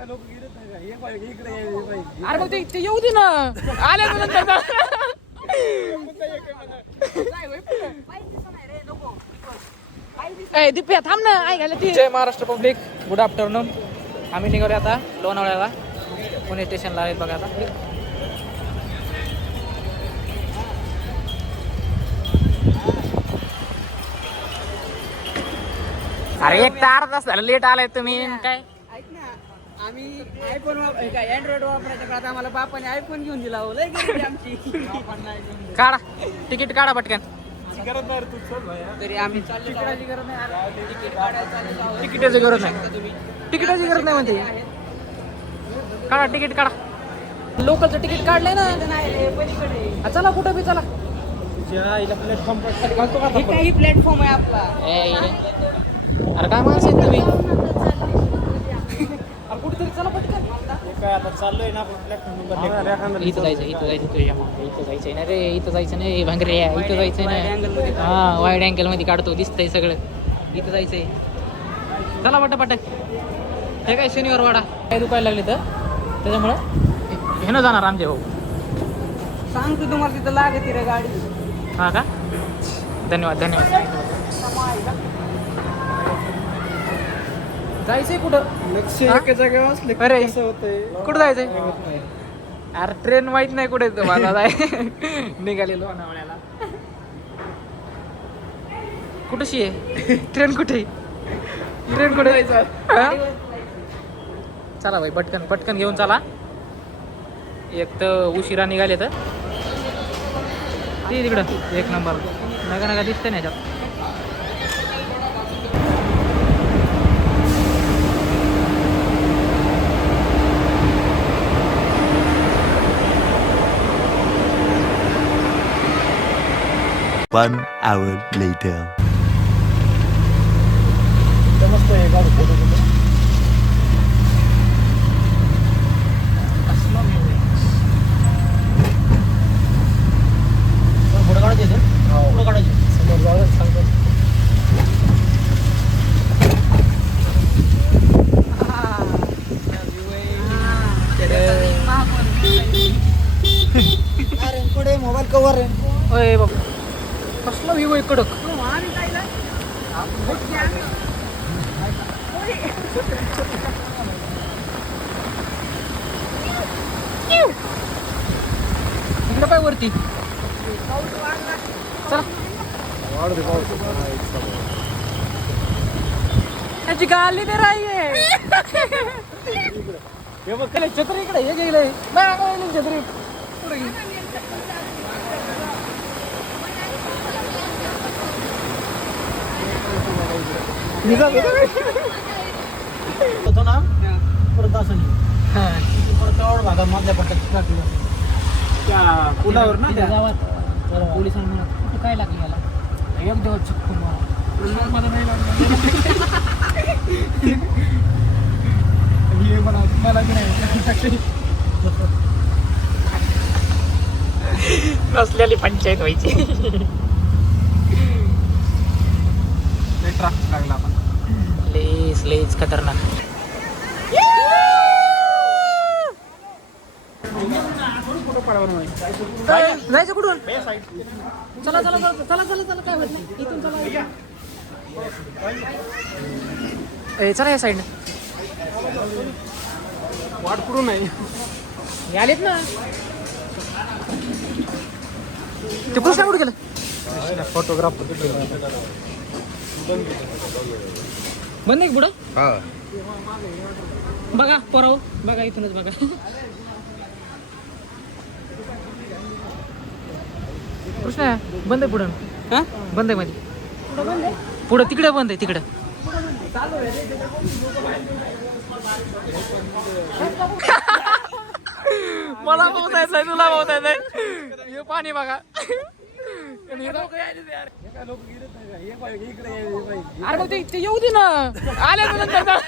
अरे मग ते येऊ दे ना आल्यानंतर दिप्या थांब ना ऐकायला ती. जय महाराष्ट्र पब्लिक, गुड आफ्टरनून. आम्ही निघालो आता लोणावळ्याला, पुणे स्टेशनला आहेत बघा आता. अरे एक तार तास झालं लेट आलाय तुम्ही काय. ऐक ना, आम्ही आयफोन अँड्रॉइड वापरायच्या काळात आम्हाला बापाने आयफोन घेऊन दिला. हो लय गरीबी आमची. काढा तिकीट काढा पटकन. तरी आम्ही तिकिटाची गरज नाही. तिकीट काढायला चाललो. तिकिटाची गरज नाही, तिकिटाची गरज नाही म्हणते. काढा तिकीट काढा. लोकलचं तिकीट काढलंय ना. चला कुठं बी चला. काही प्लॅटफॉर्म आहे आपला. अरे काय माणसं आहेत तुम्ही. कुठेतरी चला पटकन. आता चाललोय ना प्लॅटफॉर्म. इथं जायचं, इथं जायचं तुझ्या. इथं जायचंय ना रे, इथं जायचं नाही भांगरे, इथं जायचंय ना. हा वाईड अँगल मध्ये काढतो, दिसतंय सगळं. इथं जायचंय, चला पटापट. हे काय शनिवार वाडा काय दुखायला लागले तर त्याच्यामुळं हे न जाणार आमचे भाऊ. सांगतो तुम्हाला तिथं लागते रे गाडी. हा का, धन्यवाद धन्यवाद. जायचंय कुठं. लक्ष एका जागेवर असले अरे कसं होतंय. कुठं जायचंय. अरे ट्रेन माहित नाही कुठे माझा जाय. निघालेलो लोणावळ्याला. कुठशी आहे ट्रेन, कुठे ट्रेन कुठे जायचं. चला भाई पटकन पटकन घेऊन चला. एक तर उशिरा निघाले तर ते तिकडं एक नंबर नका नका दिसतंय ना ह्याच्यात. One hour later. मस्त आहे गाडी फोटो फोटो. फोटो काढायचे ते. फोटो काढायचे समोर जाऊ सांगतो. अरे कुठे मोबाईल कवर आहे. ओय बाबा कसला व्ह्यू आहे कडक. इकडं काय वरती चला. त्याची गाली ते राहीये. छत्री इकडे हे गेलंय छत्री पुढे गेली. होतो ना परत असं परत भागात मधल्या पट्ट्यात त्या पुलावर ना त्या गावात पोलिसांना कुठं काय लागलं याला. एक दिवस चक्कून मला नाही लागलं. मला बी नाही नसलेली पंचायत व्हायची. ट्रॅफिक लागला आपण. लेस लेस खतरनाक. जायचं कुठून. चला चला चला चला चला चला काय होत नाही इथून चला. चला या साईडने. वाट कुठून नाही आलेत ना. ते पुस्तक कुठे गेलं. फोटोग्राफर बंद आहे पुढं. बघा पोराव बघा इथूनच बघा. कृष्णा बंद आहे पुढं. हा बंद आहे मध्ये पुढं तिकडे बंद आहे तिकडं. मला पोहतायचं आहे तुला पोहतायचं आहे. हे पाणी बघा. अरे मग ते येऊ दे ना आल्यानंतर.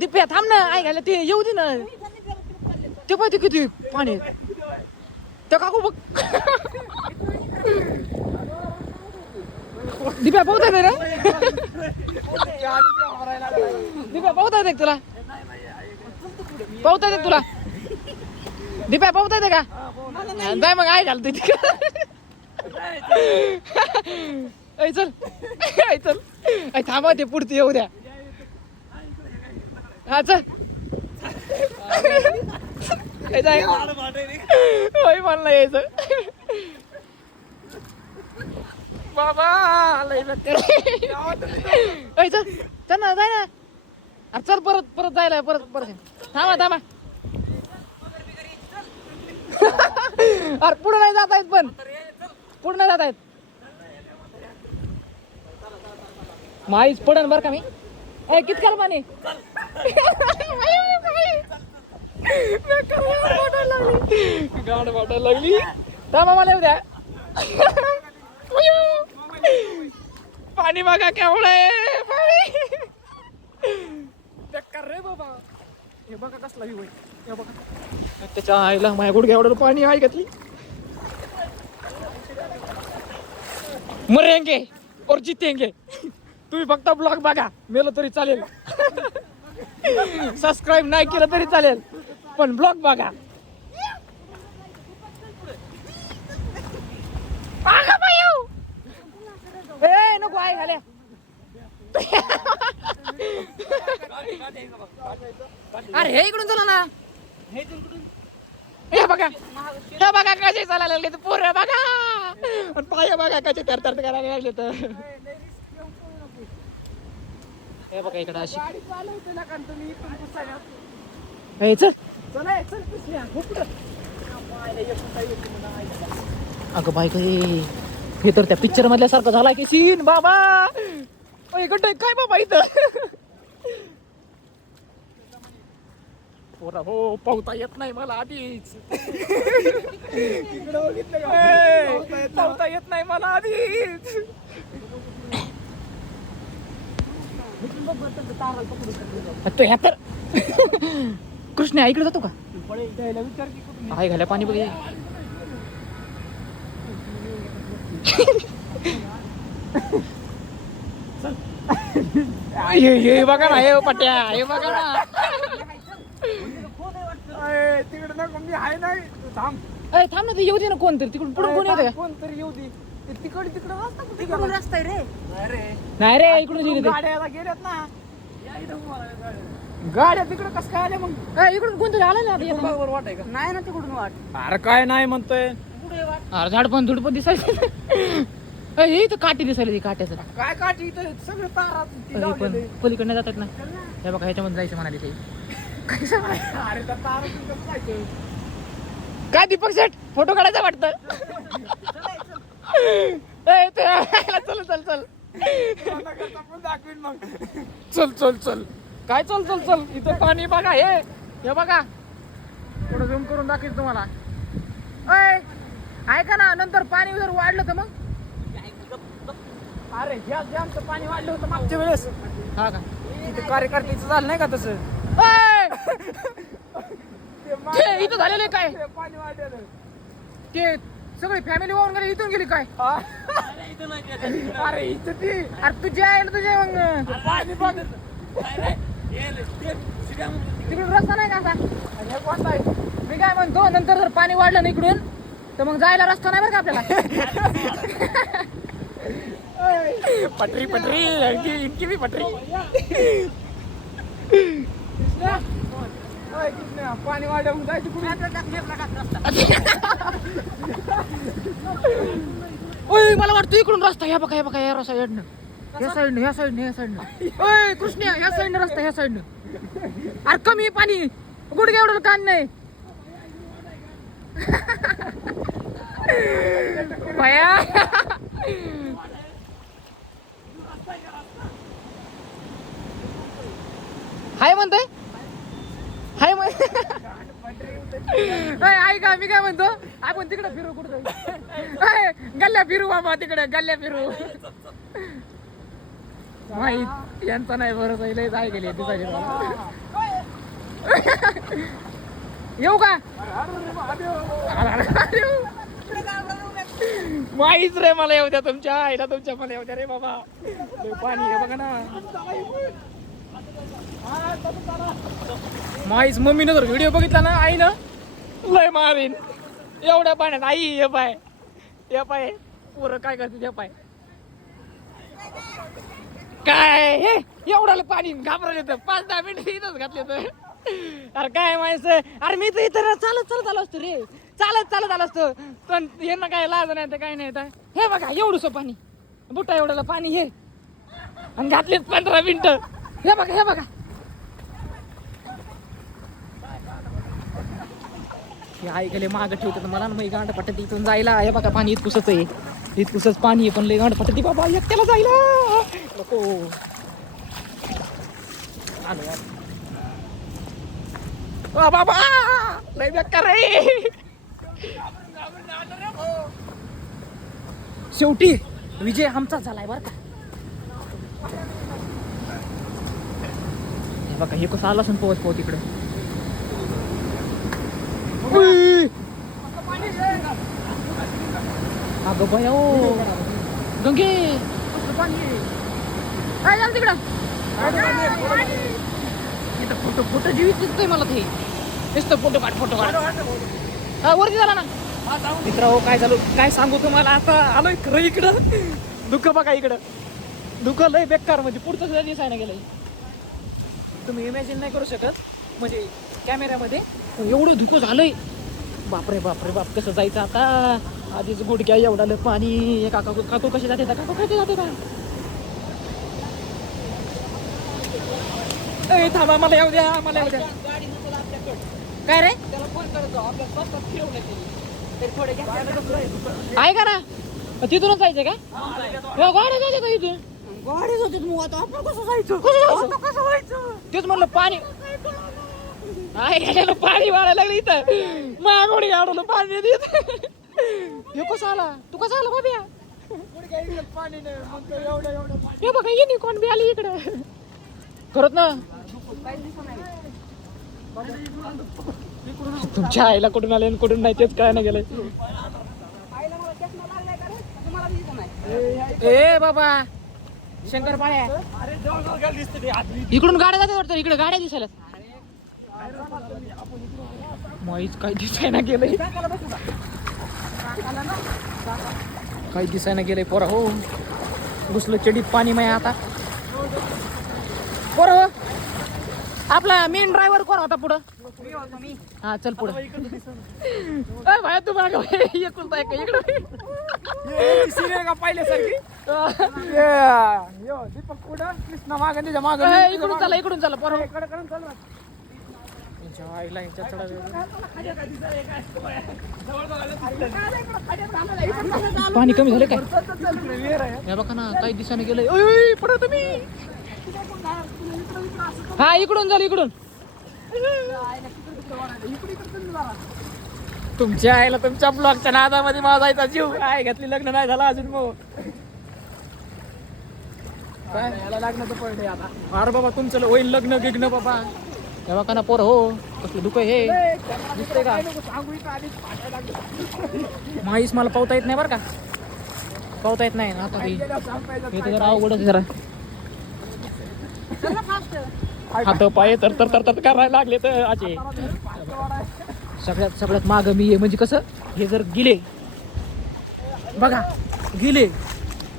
दिप्या थांब ना ऐकायला ते येऊ दे ना. ते पाहिजे किती पाणी त्या काकू बघ. दीपा पोहता येते ना दीपा पोहता येते तुला पोहता येते तुला दीपा पोहता येते का जाय मग आई घालतो ऐ चल ऐ चल ऐ थांबा ते पुढचं येऊ द्या हा चल जाय होय मला यायचं बाबा लय चल चल ना जाय ना अरे चल परत परत जायला परत परत थांबा थांबा अरे पुढे नाही जात आहेत पण पुढे नाही जात आहेत माईच पडन बर का मी ए किती काल पाणी गाड वाटायला लागली थांबा मला येऊ द्या पाणी बघा केवढं आहे पाणी बेकार रे बाबा हे बघा कसला व्ह्यू आहे हे बघा त्याच्या आईला माझ्या गुडघ्या एवढं पाणी आहे घेतली मरेंगे और जीतेंगे तुम्ही फक्त ब्लॉग बघा मेलो तरी चालेल सबस्क्राईब नाही केलं तरी चालेल पण ब्लॉग बघा ए नको आहे घाल्या अरे हे इकडून चला ना हे बघा कसे चालायला लागले तर पोरं बघा पण पाय बघा कसे तर करायला लागले तर हे बघा इकडं अशी अगं बाय हे तर त्या पिक्चर मधल्या सारखं झालाय की सीन बाबा इकडं काय बाबा इथं पोरा हो पावता येत नाही मला आधीच पावता येत नाही मला आधीच तो ह्या तर कृष्ण इकडे जातो का आहे घाल्या पाणी बघ हे बघा ना हे पट्या हे बघा ना तिकडे नको मी आहे नाही थांब थांब ना ते येऊ दे ना कोणतरी तिकडून पुढे कोण येते कोणतरी येऊ दे तिकडे रस्ता आहे रे नाही रे इकडून येते गाड्या गेल्यात ना गाड्या तिकडे कसं काय आल्या मग इकडून कोणतरी आलं ना बरोबर वाट आहे का नाही ना तिकडून वाट अरे काय नाही म्हणतोय अरे झाड पण धुड पण दिसायचं हे तर काठी दिसायला ती काट्याचं काय काठी इथं सगळं तारा पण पलीकडनं जातात ना हे बघा ह्याच्यामध्ये जायचं म्हणाले ते अरे त्या तारा कसं जायचं काय दीपक शेठ फोटो काढायचा वाटतं चल चल चल दाखवीन मग चल चल चल काय चल चल चल इथं पाणी बघा हे बघा थोडं झूम करून दाखवेल तुम्हाला ऐका ना नंतर पाणी जर वाढलं तर मग अरे ह्या आमचं पाणी वाढलं होतं मागच्या वेळेस हा का इथे कार्यकर्त्याचं झालं नाही का तसं ते इथं झालेलं काय पाणी वाढलेलं ते सगळी फॅमिली वाहून गेली इथून गेली काय अरे इथं ती अरे तुझी आहे ना तुझे मग पाणी बघ तिकडून रस्ता नाही का हे कोणता आहे मी काय म्हणतो नंतर जर पाणी वाढलं ना इकडून तर मग जायला रस्ता नाही बरं का आपल्याला पटरी पटरी इनकी भी पटरी पाणी वाढवून जायचं कुठे ओय मला वाटतं इकडून रस्ता ह्या बघा या साईडनं ह्या साईडनं कृष्ण ह्या साईडनं रस्ता ह्या साईडनं अरे कमी पाणी गुडघ्या एवढं कान नाही भया हाय म्हणतोय हाय ऐका मी काय म्हणतो आपण तिकडे फिरू कुठं गल्ल्या फिरू बाबा तिकडे गल्ल्या फिरू माहित यांचा नाही भरोसा लय जाय गेली दिसायची येऊ का माहीच रे मला येऊ द्या तुमच्या आईला तुमच्या मला येऊ द्या रे बाबा लय पाणी आहे बघा ना माहीच मम्मीनं जर व्हिडिओ बघितला ना आई ना लय मारीन एवढ्या पाण्यात आई हे पाय पोरं काय करते ते पाय काय हे एवढं पाणी घाबरत येतं 5-10 मिनिटं इथंच घातले तर अरे काय माहिती अरे मी तर इथं चालत आलो असतो रे चालत आलो असतो पण यांना काय लाज नाही तर काय नाही तर हे बघा एवढंसं पाणी बुटा एवढ्याला पाणी हे आणि घातलेत 15 मिनिटं हे बघा हे आई गेले मागं ठेवतात मला मग गांड पटत इथून जायला हे बघा पाणी इतकुसच आहे इतकुसच पाणी आहे पण लय गांड पटती बाबा एकट्याला जायला नको आलो बाबा लय बेकार आहे शेवटी विजय आमचा झालाय बर का हे बघा हे कसं आला असून पोहोच इकडे अगं बाया ओ गंगे काय झालं तिकडं फोटो जीवित दिसतोय मला ते नुसतं फोटो काढ हा वरती झाला ना मित्र हो काय झालं काय सांगू तुम्हाला आता आलोय खरं इकडं दुःख बघा इकडं दुःख लय बेकार म्हणजे पुढचं सुद्धा दिसायला गेलंय तुम्ही इमॅजिन नाही करू शकत म्हणजे कॅमेऱ्यामध्ये एवढं धुकं झालंय बापरे बाप कसं जायचं आता आधीच गुडघ्या एवढं पाणी काकू कशी जाते काकू कशी जाते का थांबा मला येऊ द्या काय रे आहे का ना तिथूनच जायचं का गाड्या जायचं का इथून गाडीच होती मग आता आपण कसं जायचं तेच म्हणलं पाणी आहे पाणी वाढायला लागलं इथं मागोडी आडवलं पाणी देत हे कसं आला तू कसा आला बाब्या हे बघा ये कोण बी आली इकडे खरंच ना तुमच्या आईला कुठून आले आणि कुठून नाही तेच काय नाही गेलंय ए बाबा शंकर पाण्या इकडून गाड्या जाते वाटतं इकडे गाड्या दिसायला माहीच काय दिसायला गेलंय काही दिसायला गेलंय पोरा हो घुसलं चडीत पाणी माय आता पोरा हो आपला मेन ड्रायव्हर कोण होता पुढं हा चल पुढं भाया तू बघा एकुलता एक इकडं का पाहिल्यासारखी दीपक पुढं कृष्णा मागं इकडून चला पोरा पाणी कमी झालं काय बघा ना काही दिवसाने गेलंय पडा तुम्ही हा इकडून झालं इकडून तुमच्या आईला तुमच्या ब्लॉगच्या नादामध्ये माझा जीव काय घातली लग्न नाही झालं अजून मग काय लग्नाचं पडले आता अरे बाबा तुमचं होईल लग्न गिग्न बाबा हे बघा ना पोर हो कसलं दुःख हे दिसतंय का माहीस मला पावता येत नाही बरं का पावता येत नाही आता हे तर जरा अवघडच जरा हात पाय तर करायला लागले तर आजे सगळ्यात माग मी आहे म्हणजे कसं हे जर गेले बघा गेले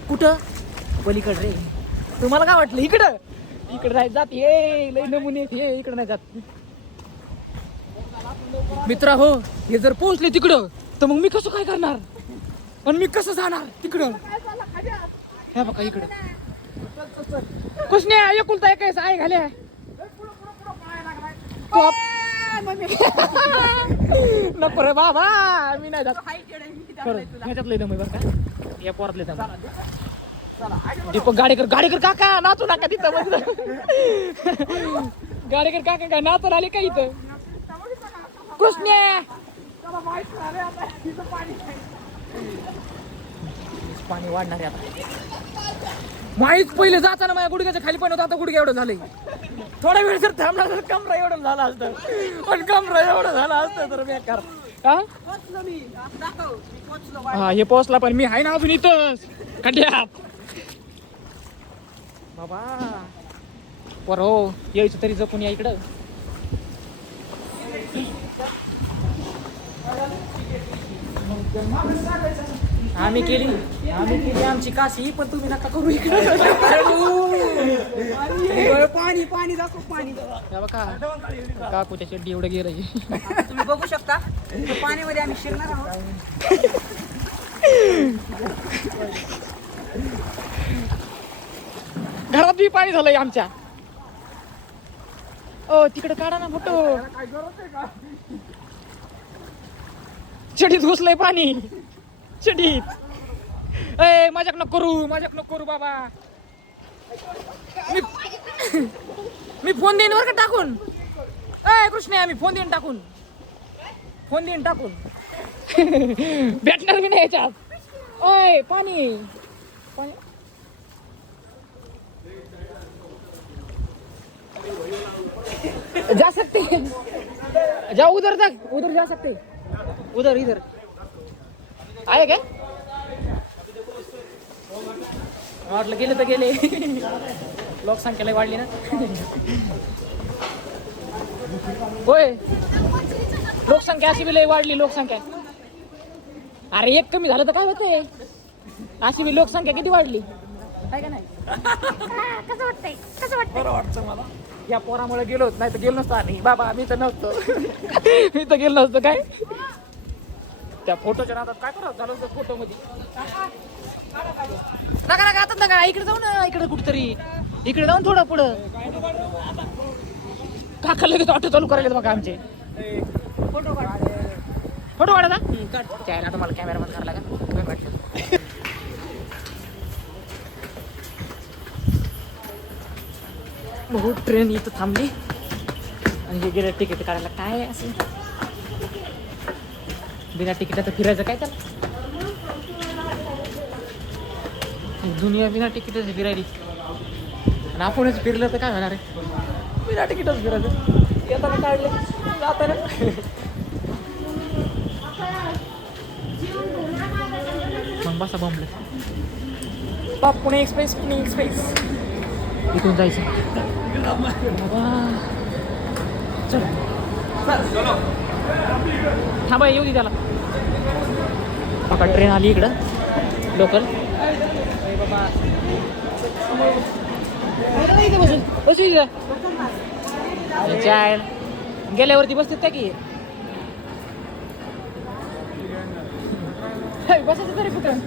कुठं पलीकड रे तुम्हाला काय वाटलं इकडं नाही जात ये लय नमुने हे इकडं नाही जात मित्रा हो हे जर पोहोचले तिकडं तर मग मी कसं काय करणार आणि मी कसं जाणार तिकडं हे बघा इकडं कुछ नाही एकुलता एक आहे घाल्या नको रे बाबा मी नाही जात ह्याच्यात लय दम बरं का या पोरातले दम दीपक गाडीकर काका नाचू नका तिथं गाडीकर काका काय नाचून आले का इथं कृष्ण पाणी वाढणार आहे आता माहीत पहिले जाताना माझ्या गुडघ्याच्या खाली पण होतं आता गुडघ्या एवढं झालंय थोडा वेळ जर थांबला तर कमरा एवढं झाला असतं पण कमरा एवढं झाला असतं तर बेकार हा पोचलो मी दाखव मी पोचलो हा हे पोहोचला पण मी आहे ना अजून इथंच खड्ड्यात बाबा पर हो यायचं तरी जपून या इकडं आम्ही केली आमची काशी पण तुम्ही नका करू इकडे पाणी पाणी दाखव पाणी बघा काकूच्या चड्डी एवढं गेलं तुम्ही बघू शकता पाण्यामध्ये आम्ही शिरणार आहोत घरात बी पाणी झालंय आमच्या ओ तिकडे काढा ना फोटो चडीत घुसलंय पाणी चडीत ए मजाक नको करू बाबा मी फोन देईन वर का टाकून ए कृष्ण मी फोन देईन टाकून भेटणार की नाही याच्यात ओय पाणी जा सकते जाओ उधर जा सकते उधर इधर आहे काय वाटलं गेले तर गेले लोकसंख्या लय वाढली ना होय लोकसंख्या अशी बी लय वाढली लोकसंख्या अरे एक कमी झालं तर काय होतंय अशी बी लोकसंख्या किती वाढली काय का नाही कसं वाटतंय मला या पोरामुळे गेलो नाही तर गेलो नसतो आणि बाबा मी तर नव्हतो मी तर गेलो नसतो काय त्या फोटोच्या नादात काय करत झालं होतं फोटो मध्ये नका आता नका इकडे जाऊ ना इकडे कुठतरी इकडे जाऊन थोडं पुढं काका लगेच ऑटो चालू करायला बघा आमचे फोटो काढा ना त्याला तुम्हाला कॅमेरा बंद करायला का वाटलं हो ट्रेन इथं थांबली आणि हे गेलं तिकीट काढायला काय असं बिना तिकिटाचं फिरायचं काय त्याला दुनिया बिना तिकीटाचं फिरायली आणि आपणच फिरलं तर काय होणार आहे बिना तिकीटच फिरायचं येताना काढलं जाताना मग बसा बॉम्बला पुणे एक्सप्रेस इथून जायचं चल थांबा येऊ दे त्याला बघा ट्रेन आली इकडं लोकल बसू गेल्यावरती बसतात त्या की बसायचं तरी कुठं